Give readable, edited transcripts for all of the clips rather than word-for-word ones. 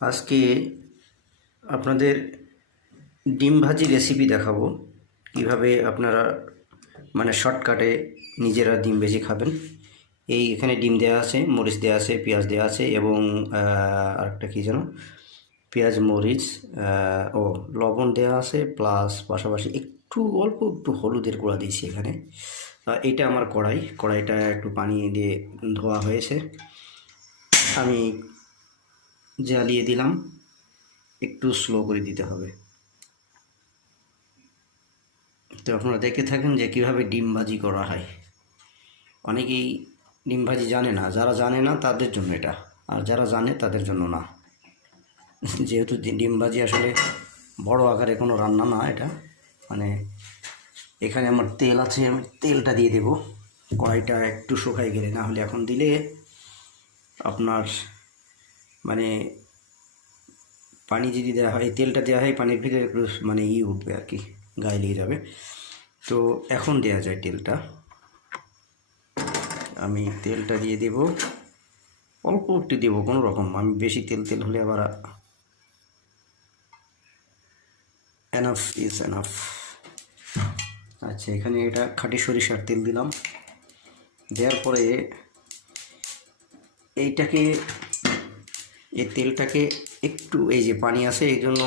আজকে আপনাদের ডিম ভাজি রেসিপি দেখাবো, কিভাবে আপনারা শর্টকাটে নিজেরা ডিম ভেজে খাবেন। এখানে ডিম দেওয়া আছে, মরিচ দেওয়া আছে, পেঁয়াজ দেওয়া আছে এবং আরেকটা কী যেন, পেঁয়াজ, মরিচ ও লবণ দেওয়া আছে, প্লাস পাশাপাশি অল্প একটু হলুদের গুঁড়া দিয়েছি এখানে। এইটা আমার কড়াইটা একটু পানি দিয়ে ধোয়া হয়েছে, আমি জ্বালিয়ে দিলাম। একটু স্লো করে দিতে হবে। তো আপনারা দেখে থাকেন যে কীভাবে ডিম ভাজি করা হয়। অনেকেই ডিম ভাজি জানে না, যারা জানে না তাদের জন্য এটা, আর যারা জানে তাদের জন্য না। যেহেতু ডিম ভাজি আসলে বড় আকারে কোনো রান্না না, এটা এখানে আমার তেল আছে, আমি তেলটা দিয়ে দেব। কড়াইটা একটু শুকাই গেলে, না হলে এখন দিলে আপনার পানি যদি দেওয়া হয়, তেলটা দেওয়া হয়, পানির ভিতরে একটু উঠবে আর কি, গায়ে লেগে যাবে। তো এখন দেওয়া যায় তেলটা। আমি তেলটা দিয়ে দেব, অল্প একটু দেবো, কোনো রকম। আমি বেশি তেল হলে আবার এনাফ ইজ এনাফ। আচ্ছা, এখানে এটা খাঁটি সরিষার তেল দিলাম। দেওয়ার পরে এই তেলটাকে একটু, এই যে পানি আছে, এই জন্য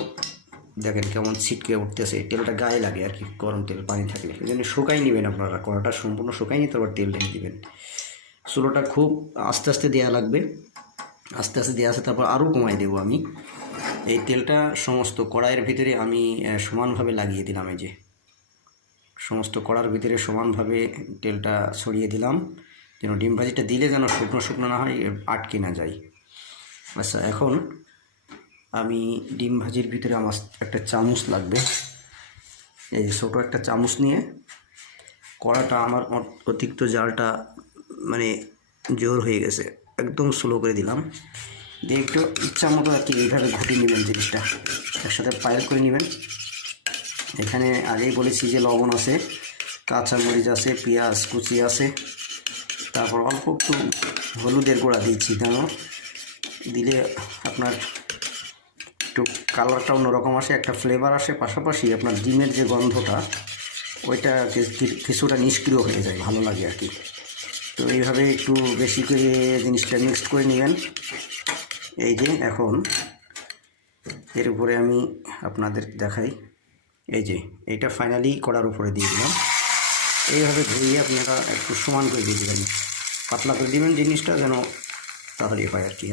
দেখেন কেমন ছিটকে উঠতেছে, তেলটা গায়ে লাগে আর কি, গরম তেল পানি থাকলে। এই জন্য শুকাই নেবেন আপনারা, কড়াটা সম্পূর্ণ শুকাই নিতে, আবার তেল ঢেলে দেবেন। চুলোটা খুব আস্তে আস্তে দেওয়া লাগবে, আস্তে আস্তে দেওয়া আছে, তারপর আরও কমাই দেবো আমি। এই তেলটা সমস্ত কড়াইয়ের ভিতরে আমি সমানভাবে লাগিয়ে দিলাম। এই যে সমস্ত কড়ার ভিতরে সমানভাবে তেলটা ছড়িয়ে দিলাম, যেন ডিম ভাজিটা দিলে যেন শুকনো শুকনো না হয়, আটকে না যায়। আচ্ছা, এখন আমি ডিম ভাজির ভিতরে আমার একটা চামচ লাগবে। এই ছোটো একটা চামচ নিয়ে কড়াটা, আমার অতিরিক্ত জালটা জোর হয়ে গেছে, একদম স্লো করে দিলাম। দিয়ে একটু ইচ্ছা মতো আর কি এইভাবে ঘুটিয়ে নেবেন, জিনিসটা একসাথে পাইল করে নেবেন। এখানে আগেই বলেছি যে লবণ আছে, কাঁচামরিচ আছে, পেঁয়াজ কুচি আছে, তারপর অল্প একটু হলুদের গুঁড়া দিচ্ছি, কেন দিলে আপনার একটু কালারটা অন্যরকম আসে, একটা ফ্লেভার আসে, পাশাপাশি আপনার ডিমের যে গন্ধটা, ওইটা কিছুটা নিষ্ক্রিয় হয়ে যায়, ভালো লাগে আর কি। তো এইভাবে একটু বেশি করে জিনিসটা মিক্সড করে নেবেন। এই যে এখন এর উপরে আমি আপনাদের দেখাই, এই যে এইটা ফাইনালি কড়ার উপরে দিয়ে দিলাম। এইভাবে ধুয়ে আপনারা একটু সমান করে দিয়ে দেবেন, পাতলা করে দেবেন জিনিসটা, যেন তাহলেই হয় আর কি।